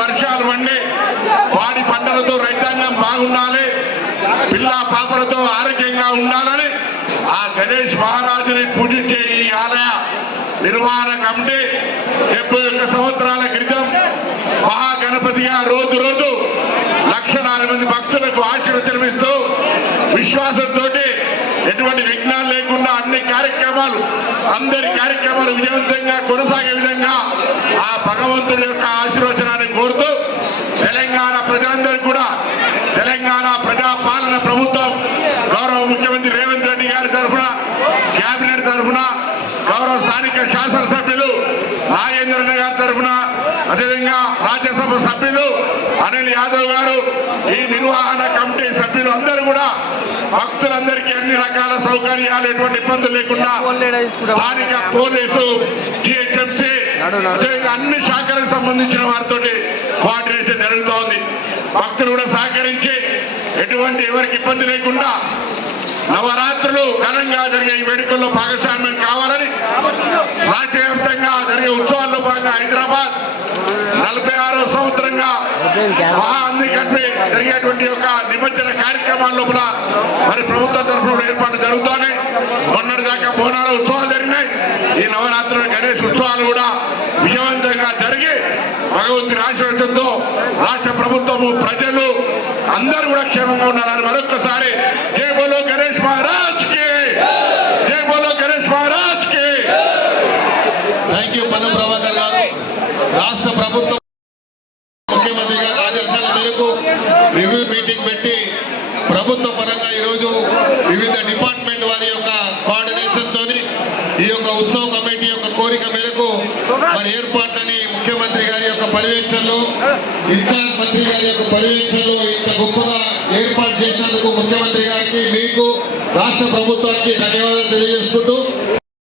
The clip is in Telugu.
వర్షాలు పండి వాడి పంటలతో రైతాంగం బాగుండాలి పిల్ల పాపలతో ఆరోగ్యంగా ఉండాలని ఆ గణేష్ మహారాజుని పూజించే ఈ ఆలయ నిర్వహణ కమిటీ డెబ్బై ఒక్క సంవత్సరాల క్రితం మహాగణపతిగా రోజు రోజు లక్షలాది మంది భక్తులకు ఆశీర్వచనం ఇస్తూ విశ్వాసంతో ఎటువంటి విఘ్నాలు లేకుండా అన్ని కార్యక్రమాలు అందరి కార్యక్రమాలు విజయవంతంగా కొనసాగే విధంగా ఆ భగవంతుడి యొక్క ఆశీర్వచనాన్ని కోరుతూ తెలంగాణ ప్రజలందరికీ కూడా తెలంగాణ ప్రజాపాలన ప్రభుత్వం గౌరవ ముఖ్యమంత్రి రేవంత్ రెడ్డి గారి తరఫున కేబినెట్ తరఫున గౌరవ స్థానిక శాసనసభ్యులు నాగేంద్రన్న గారి తరఫున అదేవిధంగా రాజ్యసభ సభ్యులు అనిల్ యాదవ్ గారు ఈ నిర్వహణ కమిటీ సభ్యులు అందరూ కూడా భక్తులందరికీ అన్ని రకాల సౌకర్యాలు ఎటువంటి ఇబ్బందులు లేకుండా స్థానిక పోలీసు అన్ని శాఖలకు సంబంధించిన వారితో కోఆర్డినేషన్ జరుగుతోంది. భక్తులు కూడా సహకరించి ఎటువంటి ఎవరికి ఇబ్బంది లేకుండా నవరాత్రులు ఘనంగా జరిగే ఈ వేడుకల్లో భాగస్వామ్యం కావాలని రాష్ట్ర వ్యాప్తంగా జరిగే ఉత్సవాల్లో భాగంగా హైదరాబాద్ నలభై ఆరో సంవత్సరంగా మహా అన్ని కలిపి జరిగేటువంటి యొక్క నిమజ్జన కార్యక్రమాల లోపల మరి ప్రభుత్వం తరఫున ఏర్పాటు జరుగుతున్నాయి. మొన్నటి దాకా బోనాల ఉత్సవాలు జరిగినాయి. ఈ నవరాత్రుల గణేష్ ఉత్సవాలు కూడా భగవంతుని ఆశీర్వచంతో రాష్ట్ర ప్రభుత్వము ప్రజలు అందరూ కూడా క్షేమంగా ఉండాలని మరొకసారి జై బోలో గణేష్ మహారాజ్కి! జై బోలో గణేష్ మహారాజ్కి! థ్యాంక్ యూ పన్ను ప్రభాకర్ గారు. రాష్ట్ర ప్రభుత్వం ముఖ్యమంత్రి గారి ఆదేశాల మేరకు రివ్యూ మీటింగ్ పెట్టి ప్రభుత్వ పరంగా ఈరోజు వివిధ డిపార్ట్మెంట్ వారి యొక్క కోఆర్డినేషన్ తోని ఈ యొక్క ఉత్సవ కమిటీ యొక్క కోరిక మేరకు ఏర్పాటు ఏర్పాట్లని ముఖ్యమంత్రి గారి యొక్క పర్యవేక్షణలో ఇన్ఛార్జ్ మంత్రి గారి యొక్క పర్యవేక్షణలో ఇంత గొప్పగా ఏర్పాటు చేసినందుకు ముఖ్యమంత్రి గారికి మీకు రాష్ట్ర ప్రభుత్వానికి ధన్యవాదాలు తెలియజేసుకుంటూ